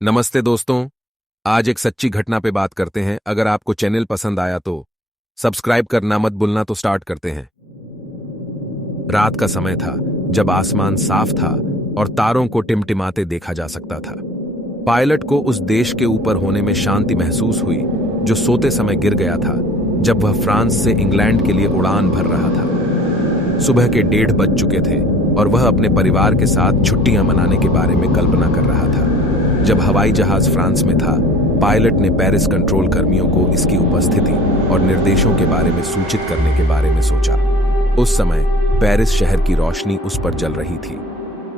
नमस्ते दोस्तों। आज एक सच्ची घटना पे बात करते हैं। अगर आपको चैनल पसंद आया तो सब्सक्राइब करना मत भूलना। तो स्टार्ट करते हैं। रात का समय था जब आसमान साफ था और तारों को टिमटिमाते देखा जा सकता था। पायलट को उस देश के ऊपर होने में शांति महसूस हुई जो सोते समय गिर गया था जब वह फ्रांस से इंग्लैंड के लिए उड़ान भर रहा था। सुबह के 1:30 बज चुके थे और वह अपने परिवार के साथ छुट्टियां मनाने के बारे में कल्पना कर रहा था। जब हवाई जहाज फ्रांस में था, पायलट ने पेरिस कंट्रोल कर्मियों को इसकी उपस्थिति और निर्देशों के बारे में सूचित करने के बारे में सोचा। उस समय पेरिस शहर की रोशनी उस पर जल रही थी।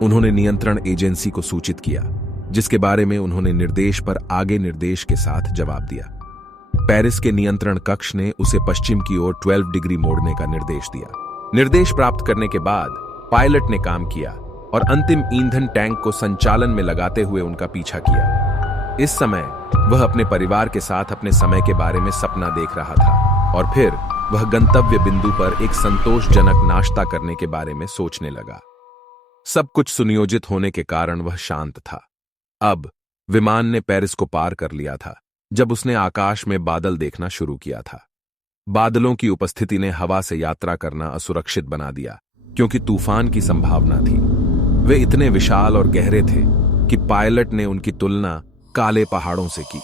उन्होंने नियंत्रण एजेंसी को सूचित किया, जिसके बारे में उन्होंने निर्देश पर आगे निर्देश के साथ जवाब दिया। पेरिस के नियंत्रण कक्ष ने उसे पश्चिम की ओर 12 डिग्री मोड़ने का निर्देश दिया। निर्देश प्राप्त करने के बाद पायलट ने काम किया और अंतिम ईंधन टैंक को संचालन में लगाते हुए उनका पीछा किया। इस समय वह अपने परिवार के साथ अपने समय के बारे में सपना देख रहा था और फिर वह गंतव्य बिंदु पर एक संतोषजनक नाश्ता करने के बारे में सोचने लगा। सब कुछ सुनियोजित होने के कारण वह शांत था। अब विमान ने पेरिस को पार कर लिया था जब उसने आकाश में बादल देखना शुरू किया था। बादलों की उपस्थिति ने हवा से यात्रा करना असुरक्षित बना दिया क्योंकि तूफान की संभावना थी। वे इतने विशाल और गहरे थे कि पायलट ने उनकी तुलना काले पहाड़ों से की।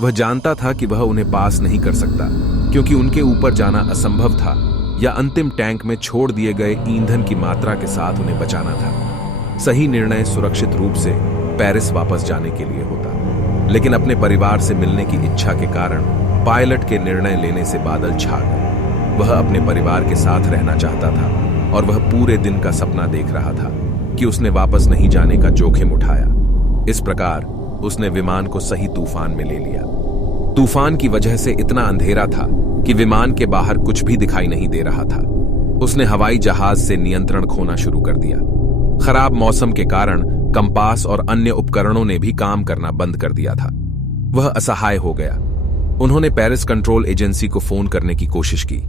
वह जानता था कि वह उन्हें पास नहीं कर सकता क्योंकि उनके ऊपर जाना असंभव था या अंतिम टैंक में छोड़ दिए गए ईंधन की मात्रा के साथ उन्हें बचाना था। सही निर्णय सुरक्षित रूप से पेरिस वापस जाने के लिए होता, लेकिन अपने परिवार से मिलने की इच्छा के कारण पायलट के निर्णय लेने से बादल छा गए। वह अपने परिवार के साथ रहना चाहता था और वह पूरे दिन का सपना देख रहा था कि उसने वापस नहीं जाने का जोखिम उठाया। इस प्रकार उसने विमान को सही तूफान में ले लिया। तूफान की वजह से इतना अंधेरा था कि विमान के बाहर कुछ भी दिखाई नहीं दे रहा था। उसने हवाई जहाज से नियंत्रण खोना शुरू कर दिया। खराब मौसम के कारण कंपास और अन्य उपकरणों ने भी काम करना बंद कर दिया था। वह असहाय हो गया। उन्होंने पेरिस कंट्रोल एजेंसी को फोन करने की कोशिश की,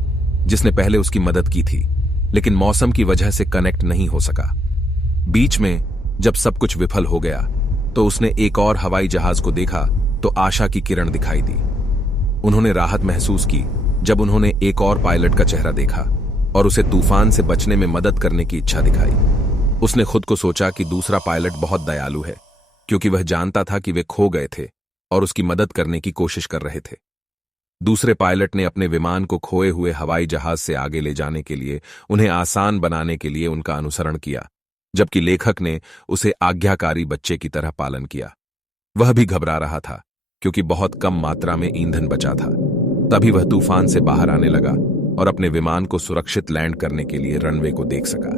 जिसने पहले उसकी मदद की थी, लेकिन मौसम की वजह से कनेक्ट नहीं हो सका। बीच में जब सब कुछ विफल हो गया तो उसने एक और हवाई जहाज को देखा तो आशा की किरण दिखाई दी। उन्होंने राहत महसूस की जब उन्होंने एक और पायलट का चेहरा देखा और उसे तूफान से बचने में मदद करने की इच्छा दिखाई। उसने खुद को सोचा कि दूसरा पायलट बहुत दयालु है क्योंकि वह जानता था कि वे खो गए थे और उसकी मदद करने की कोशिश कर रहे थे। दूसरे पायलट ने अपने विमान को खोए हुए हवाई जहाज से आगे ले जाने के लिए उन्हें आसान बनाने के लिए उनका अनुसरण किया, जबकि लेखक ने उसे आज्ञाकारी बच्चे की तरह पालन किया। वह भी घबरा रहा था क्योंकि बहुत कम मात्रा में ईंधन बचा था। तभी वह तूफान से बाहर आने लगा और अपने विमान को सुरक्षित लैंड करने के लिए रनवे को देख सका।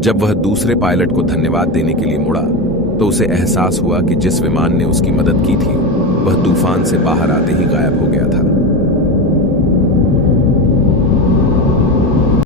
जब वह दूसरे पायलट को धन्यवाद देने के लिए मुड़ा तो उसे एहसास हुआ कि जिस विमान ने उसकी मदद की थी वह तूफान से बाहर आते ही गायब हो गया था।